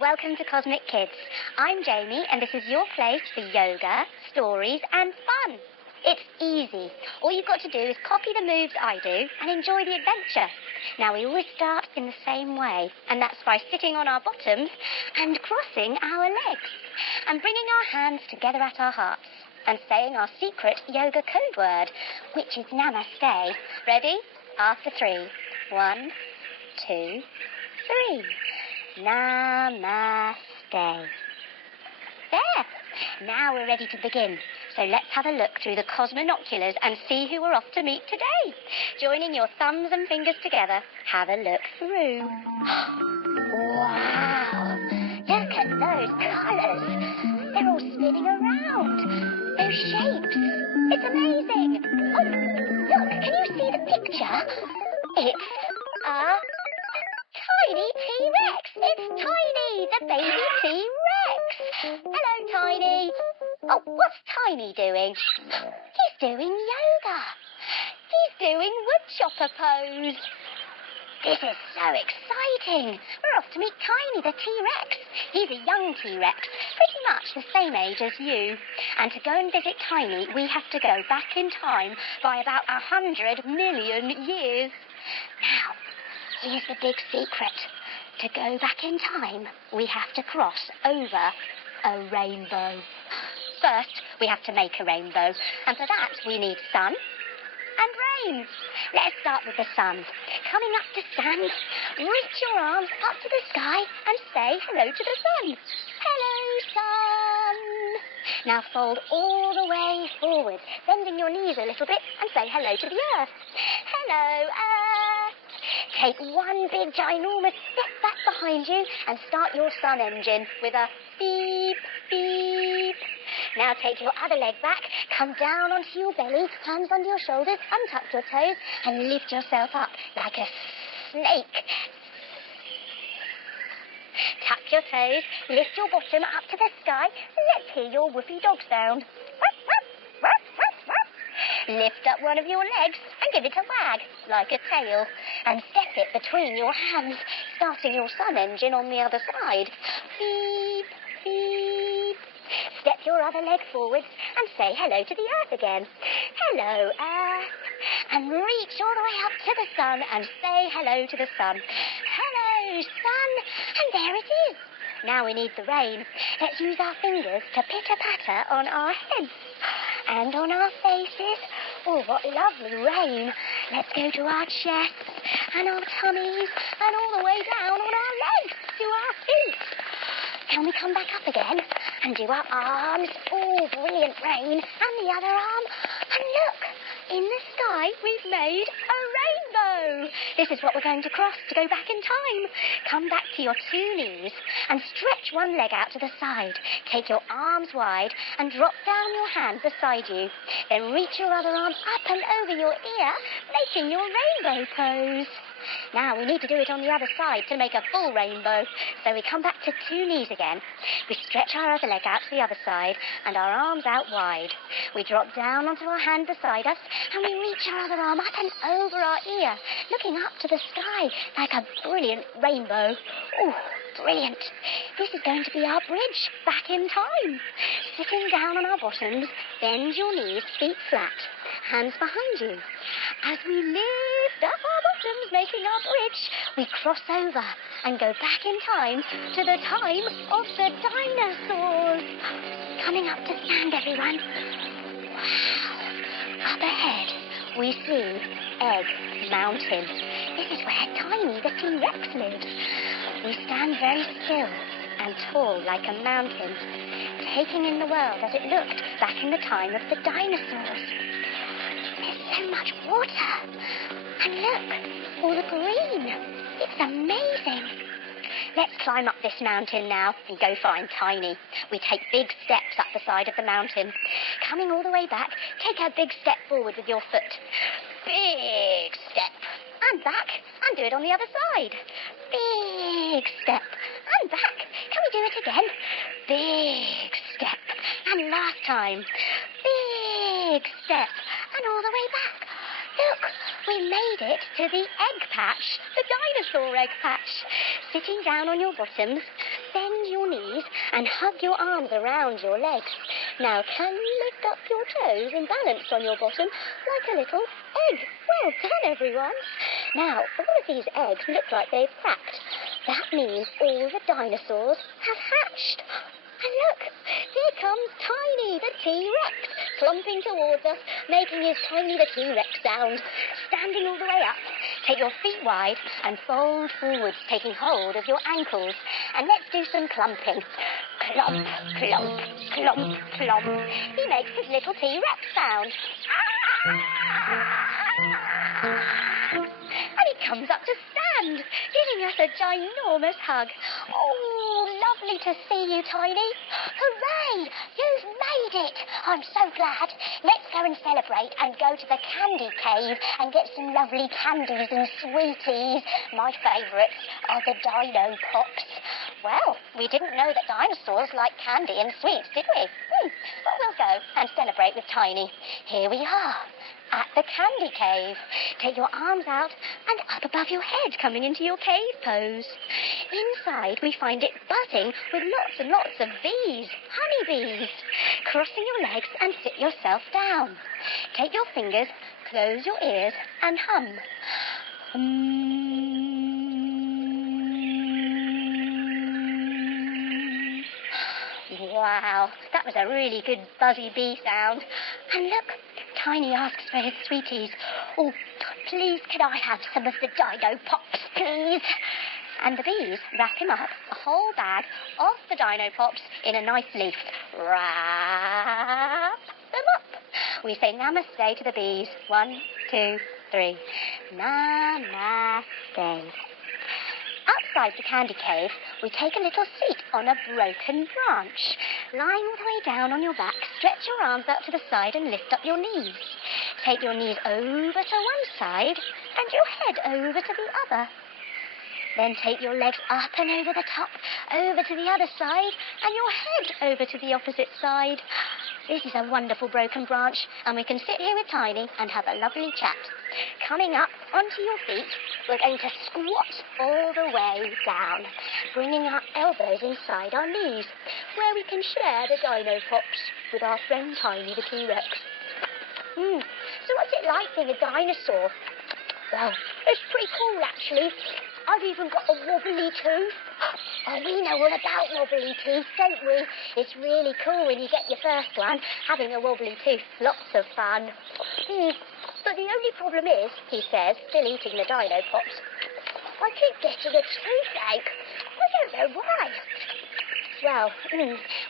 welcome to Cosmic Kids. I'm Jamie, and this is your place for yoga, stories, and fun. It's easy. All you've got to do is copy the moves I do and enjoy the adventure. Now, we always start in the same way, and that's by sitting on our bottoms and crossing our legs, and bringing our hands together at our hearts, and saying our secret yoga code word, which is Namaste. Ready? After 3. 1, 2, 3. Namaste. There. Now we're ready to begin. So let's have a look through the cosmonoculars and see who we're off to meet today. Joining your thumbs and fingers together, have a look through. Wow! Look at those colours. They're all spinning around. Those shapes. It's amazing. Oh, look, can you see the picture? It's a tiny T-Rex. It's Tiny, the baby T-Rex. Hello, Tiny. Oh, what's Tiny doing? He's doing yoga. He's doing woodchopper pose. This is so exciting. We're off to meet Tiny, the T-Rex. He's a young T-Rex, pretty much the same age as you. And to go and visit Tiny, we have to go back in time by about 100 million years. Now, here's the big secret. To go back in time, we have to cross over a rainbow. First, we have to make a rainbow, and for that, we need sun and rain. Let's start with the sun. Coming up to stand, reach your arms up to the sky and say hello to the sun. Hello, sun. Now fold all the way forward, bending your knees a little bit and say hello to the earth. Hello, earth. Take one big, ginormous step back behind you and start your sun engine with a beep, beep. Now take your other leg back, come down onto your belly, hands under your shoulders, untuck your toes, and lift yourself up like a snake. Tuck your toes, lift your bottom up to the sky, and let's hear your woofy dog sound. Lift up one of your legs and give it a wag, like a tail, and step it between your hands, starting your sun engine on the other side. Beep, beep. Step your other leg forwards and say hello to the earth again. Hello, earth. And reach all the way up to the sun and say hello to the sun. Hello, sun. And there it is. Now we need the rain. Let's use our fingers to pitter-patter on our heads and on our faces. Oh, what lovely rain. Let's go to our chests and our tummies and all the way down on our legs to our feet. Can we come back up again and do our arms? Oh, brilliant rain. And the other arm. And look, in the sky we've made a rainbow. This is what we're going to cross to go back in time. Come back to your 2 knees and stretch one leg out to the side. Take your arms wide and drop down your hand beside you. Then reach your other arm up and over your ear, making your rainbow pose. Now we need to do it on the other side to make a full rainbow. So we come back to 2 knees again. We stretch our other leg out to the other side and our arms out wide. We drop down onto our hand beside us and we reach our other arm up and over our ear, looking up to the sky like a brilliant rainbow. Oh, brilliant. This is going to be our bridge back in time. Sitting down on our bottoms, bend your knees, feet flat, hands behind you. As we lift up our bottoms, making our bridge, we cross over and go back in time to the time of the dinosaurs. Coming up to stand, everyone. Wow. Up ahead, we see Egg Mountain. This is where Tiny the T-Rex lives. We stand very still and tall like a mountain, taking in the world as it looked back in the time of the dinosaurs. There's so much water. And look, all the green. It's amazing. Let's climb up this mountain now and go find Tiny. We take big steps up the side of the mountain. Coming all the way back, take a big step forward with your foot. Big step. And back. And do it on the other side. Big step. And back. Can we do it again? Big step. And last time. Big step. And all the way back. Look, we made it to the egg patch, the dinosaur egg patch. Sitting down on your bottoms, bend your knees and hug your arms around your legs. Now, can you lift up your toes and balance on your bottom like a little egg? Well done, everyone. Now, all of these eggs look like they've cracked. That means all the dinosaurs have hatched. And look, here comes Tiny, the T-Rex, clumping towards us, making his Tiny the T-Rex sound. Standing all the way up, take your feet wide and fold forwards, taking hold of your ankles. And let's do some clumping. Clump, clump, clump, clump. He makes his little T-Rex sound. And he comes up to stand, giving us a ginormous hug. Oh, lovely to see you, Tiny. Hooray! You've made it. I'm so glad. Let's go and celebrate and go to the candy cave and get some lovely candies and sweeties. My favourites are the Dino Pops. Well, we didn't know that dinosaurs like candy and sweets, did we? But we'll go and celebrate with Tiny. Here we are. At the candy cave. Take your arms out and up above your head, coming into your cave pose. Inside, we find it buzzing with lots and lots of bees, honeybees. Crossing your legs and sit yourself down. Take your fingers, close your ears and hum. Wow, that was a really good buzzy bee sound. And look, Tiny asks for his sweeties. Oh, please, can I have some of the Dino Pops, please? And the bees wrap him up, a whole bag of the Dino Pops in a nice leaf. Wrap them up. We say namaste to the bees. 1, 2, 3. Namaste. Outside the candy cave, we take a little seat on a broken branch. Lying all the way down on your back, stretch your arms out to the side and lift up your knees. Take your knees over to one side and your head over to the other. Then take your legs up and over the top, over to the other side, and your head over to the opposite side. This is a wonderful broken branch, and we can sit here with Tiny and have a lovely chat. Coming up onto your feet, we're going to squat all the way down, bringing our elbows inside our knees, where we can share the Dino Pops with our friend Tiny the T-Rex. So what's it like being a dinosaur? Well, it's pretty cool, actually. I've even got a wobbly tooth. Oh, we know all about wobbly teeth, don't we? It's really cool when you get your first one, having a wobbly tooth. Lots of fun. But the only problem is, he says, still eating the Dino Pops, I keep getting a toothache. I don't know why. Well,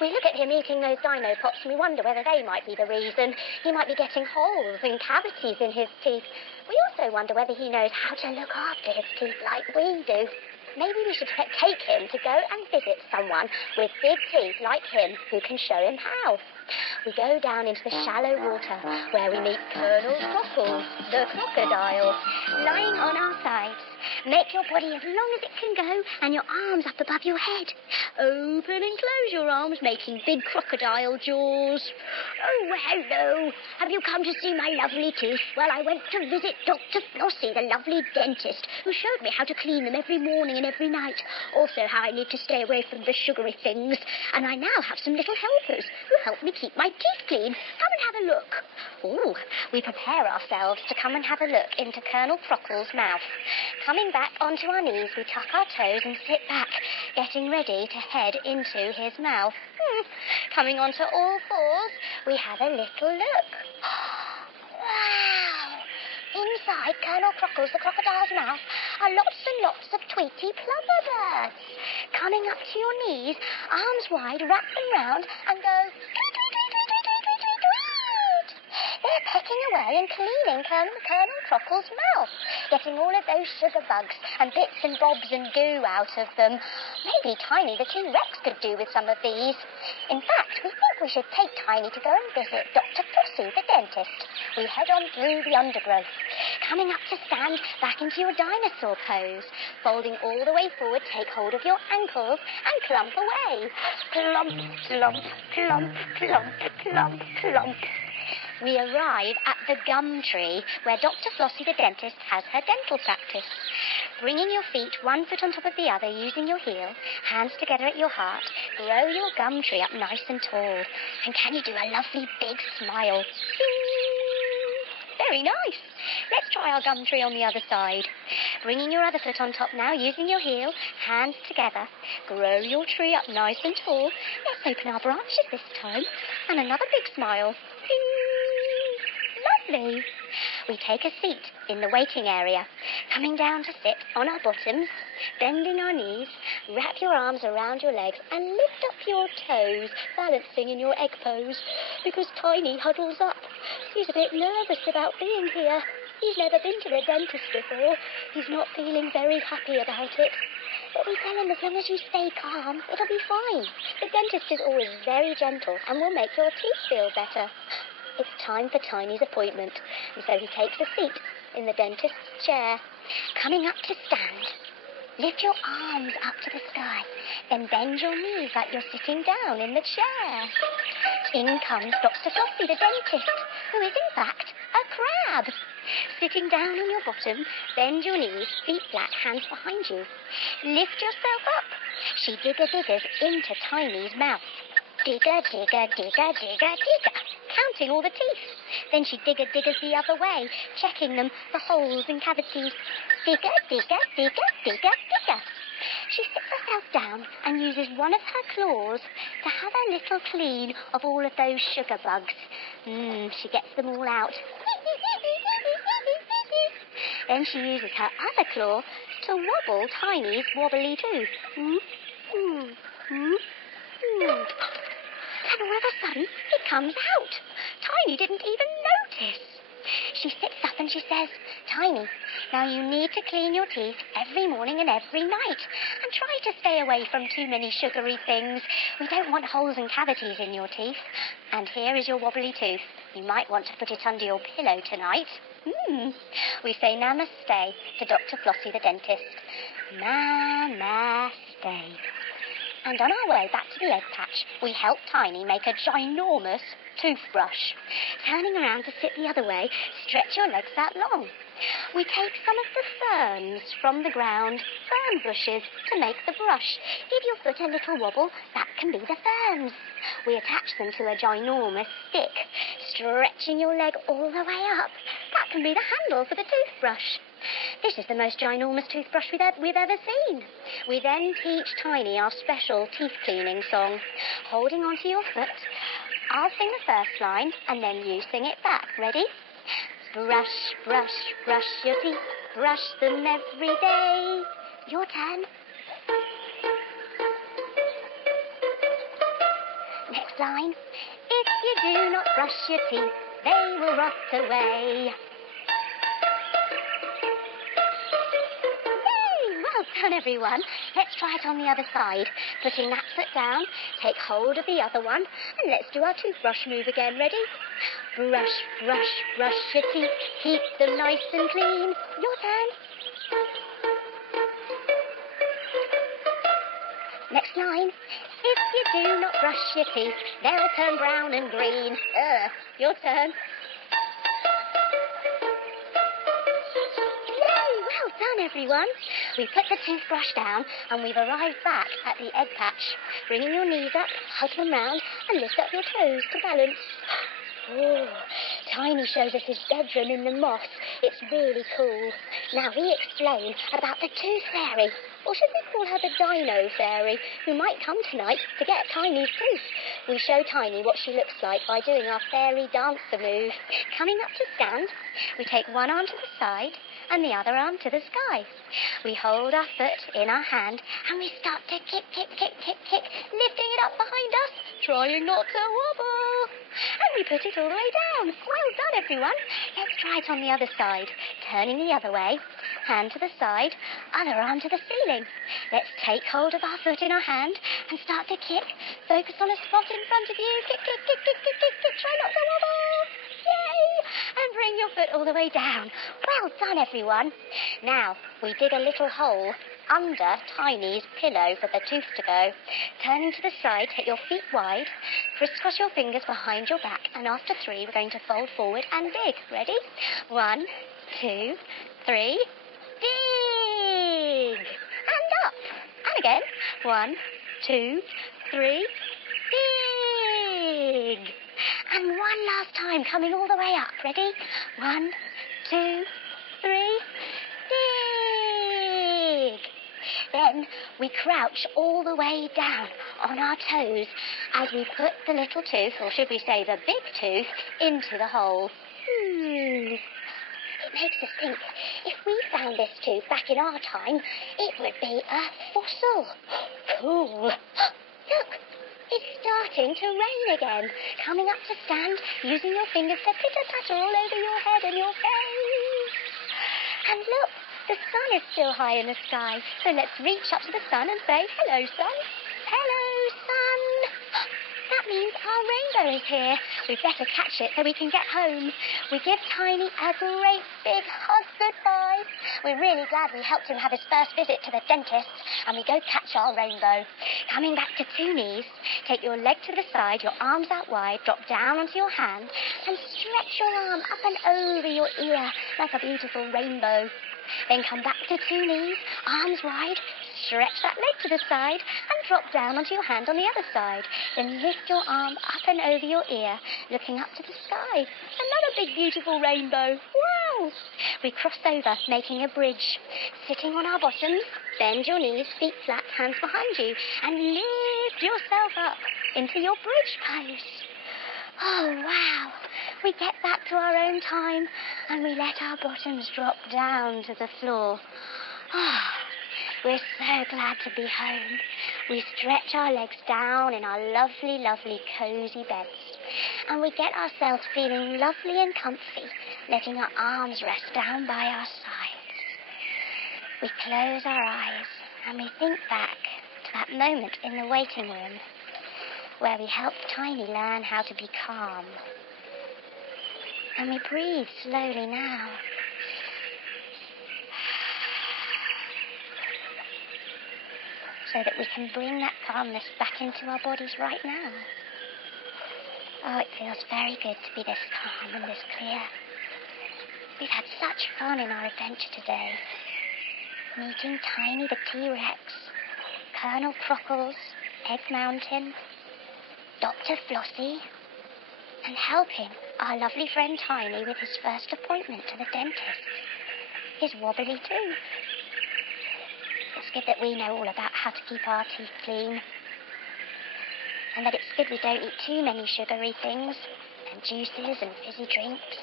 we look at him eating those Dino Pops and we wonder whether they might be the reason. He might be getting holes and cavities in his teeth. We also wonder whether he knows how to look after his teeth like we do. Maybe we should take him to go and visit someone with big teeth like him who can show him how. We go down into the shallow water where we meet Colonel Crockles, the crocodile, lying on our sides. Make your body as long as it can go and your arms up above your head. Open and close your arms, making big crocodile jaws. Oh, hello. Have you come to see my lovely teeth? Well, I went to visit Dr. Flossie, the lovely dentist, who showed me how to clean them every morning and every night. Also, how I need to stay away from the sugary things. And I now have some little helpers who help me keep my teeth clean. Come and have a look. Ooh, we prepare ourselves to come and have a look into Colonel Crockles' mouth. Coming back onto our knees, we tuck our toes and sit back, getting ready to head into his mouth. Coming onto all fours, we have a little look. Wow! Inside Colonel Crockles the crocodile's mouth are lots and lots of Tweety plover birds. Coming up to your knees, arms wide, wrap them round and go tweet, tweet, tweet, tweet, tweet, tweet, tweet, tweet, tweet. They're pecking away and cleaning Colonel Crockles' mouth, getting all of those sugar bugs and bits and bobs and goo out of them. Maybe Tiny the T-Rex could do with some of these. In fact, we think we should take Tiny to go and visit Dr. Flossie, the dentist. We head on through the undergrowth. Coming up to stand back into your dinosaur pose. Folding all the way forward, take hold of your ankles and clump away. Clump, clump, clump, clump, clump, clump. We arrive at the gum tree where Dr. Flossie the dentist has her dental practice. Bringing your feet one foot on top of the other using your heel, hands together at your heart, grow your gum tree up nice and tall. And can you do a lovely big smile? Very nice. Let's try our gum tree on the other side. Bringing your other foot on top now, using your heel, hands together. Grow your tree up nice and tall. Let's open our branches this time. And another big smile. Lovely. We take a seat in the waiting area, coming down to sit on our bottoms, bending our knees, wrap your arms around your legs and lift up your toes, balancing in your egg pose, because Tiny huddles up. He's a bit nervous about being here. He's never been to the dentist before. He's not feeling very happy about it. But we tell him as long as you stay calm, it'll be fine. The dentist is always very gentle and will make your teeth feel better. It's time for Tiny's appointment, and so he takes a seat in the dentist's chair. Coming up to stand, lift your arms up to the sky, then bend your knees like you're sitting down in the chair. In comes Dr. Flossie, the dentist, who is in fact a crab. Sitting down on your bottom, bend your knees, feet flat, hands behind you. Lift yourself up. She diggers into Tiny's mouth. Digger, digger, digger, digger, digger. Counting all the teeth. Then she diggers the other way, checking them for holes and cavities. Digger, digger, digger, digger, digger. She sits herself down and uses one of her claws to have a little clean of all of those sugar bugs. She gets them all out. Then she uses her other claw to wobble Tiny's wobbly tooth. And all of a sudden, it comes out. Tiny didn't even notice. She sits up and she says, Tiny, now you need to clean your teeth every morning and every night. And try to stay away from too many sugary things. We don't want holes and cavities in your teeth. And here is your wobbly tooth. You might want to put it under your pillow tonight. We say namaste to Dr. Flossie the dentist. Namaste. And on our way back to the egg patch, we help Tiny make a ginormous toothbrush. Turning around to sit the other way, stretch your legs out long. We take some of the ferns from the ground, fern bushes, to make the brush. Give your foot a little wobble, that can be the ferns. We attach them to a ginormous stick, stretching your leg all the way up. That can be the handle for the toothbrush. This is the most ginormous toothbrush we've ever seen. We then teach Tiny our special teeth cleaning song. Holding onto your foot, I'll sing the first line and then you sing it back. Ready? Brush, brush, brush your teeth. Brush them every day. Your turn. Next line. If you do not brush your teeth, they will rot away. Well done, everyone. Let's try it on the other side. Putting that foot down, take hold of the other one, and let's do our toothbrush move again. Ready? Brush, brush, brush your teeth. Keep them nice and clean. Your turn. Next line. If you do not brush your teeth, they'll turn brown and green. Your turn. Well done, everyone. We put the toothbrush down and we've arrived back at the egg patch. Bringing your knees up, hug them round and lift up your toes to balance. Tiny shows us his bedroom in the moss. It's really cool. Now we explain about the tooth fairy, or should we call her the dino fairy, who might come tonight to get Tiny's tooth. We show Tiny what she looks like by doing our fairy dancer move. Coming up to stand, we take one arm to the side and the other arm to the sky. We hold our foot in our hand and we start to kick, kick, kick, kick, kick, lifting it up behind us, trying not to wobble. And we put it all the way down. Well done, everyone. Let's try it on the other side. Turning the other way, hand to the side, other arm to the ceiling. Let's take hold of our foot in our hand and start to kick. Focus on a spot in front of you. Kick, kick, kick, kick, kick, kick, kick. Try not to wobble. Yay! And bring your foot all the way down. Well done, everyone. Now, we dig a little hole under Tiny's pillow for the tooth to go. Turning to the side, take your feet wide, crisscross your fingers behind your back, and after 3, we're going to fold forward and dig. Ready? 1, 2, 3, dig! 1, 2, 3. Dig. And one last time, coming all the way up. Ready? 1, 2, 3. Dig. Then we crouch all the way down on our toes as we put the little tooth, or should we say the big tooth, into the hole. It makes us think, if we found this tooth back in our time, it would be a fossil. Cool. Look, it's starting to rain again. Coming up to stand, using your fingers to pitter-patter all over your head and your face. And look, the sun is still high in the sky, so let's reach up to the sun and say, hello, sun. Hello, sun. That means our rainbow is here. We'd better catch it so we can get home. We give Tiny a great big hug goodbye. We're really glad we helped him have his first visit to the dentist, and we go catch our rainbow. Coming back to 2 knees, take your leg to the side, your arms out wide, drop down onto your hand, and stretch your arm up and over your ear like a beautiful rainbow. Then come back to 2 knees, arms wide, stretch that leg to the side and drop down onto your hand on the other side. Then lift your arm up and over your ear, looking up to the sky. Another big beautiful rainbow. Wow! We cross over, making a bridge. Sitting on our bottoms, bend your knees, feet flat, hands behind you, and lift yourself up into your bridge pose. Oh, wow. We get back to our own time and we let our bottoms drop down to the floor. Ah, we're so glad to be home. We stretch our legs down in our lovely, lovely cosy beds. And we get ourselves feeling lovely and comfy, letting our arms rest down by our sides. We close our eyes and we think back to that moment in the waiting room where we helped Tiny learn how to be calm. And we breathe slowly now. So that we can bring that calmness back into our bodies right now. Oh, it feels very good to be this calm and this clear. We've had such fun in our adventure today. Meeting Tiny the T-Rex, Colonel Crockles, Egg Mountain, Dr. Flossie, and helping our lovely friend Tiny with his first appointment to the dentist, his wobbly tooth. It's good that we know all about how to keep our teeth clean, and that it's good we don't eat too many sugary things and juices and fizzy drinks.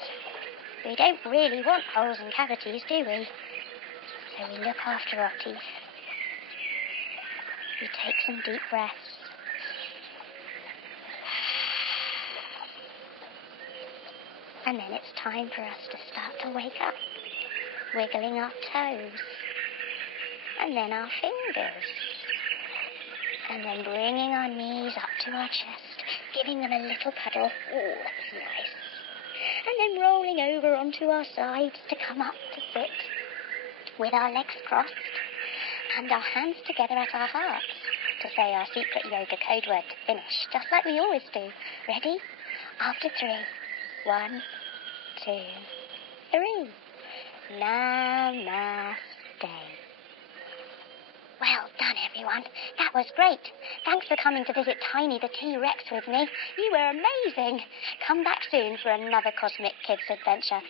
We don't really want holes and cavities, do we? So we look after our teeth. We take some deep breaths. And then it's time for us to start to wake up, wiggling our toes, and then our fingers, and then bringing our knees up to our chest, giving them a little cuddle. Oh, that's nice. And then rolling over onto our sides to come up to sit, with our legs crossed, and our hands together at our hearts, to say our secret yoga code word to finish, just like we always do. Ready? After 3. 1, 2, 3. Namaste. Well done, everyone. That was great. Thanks for coming to visit Tiny the T-Rex with me. You were amazing. Come back soon for another Cosmic Kids adventure.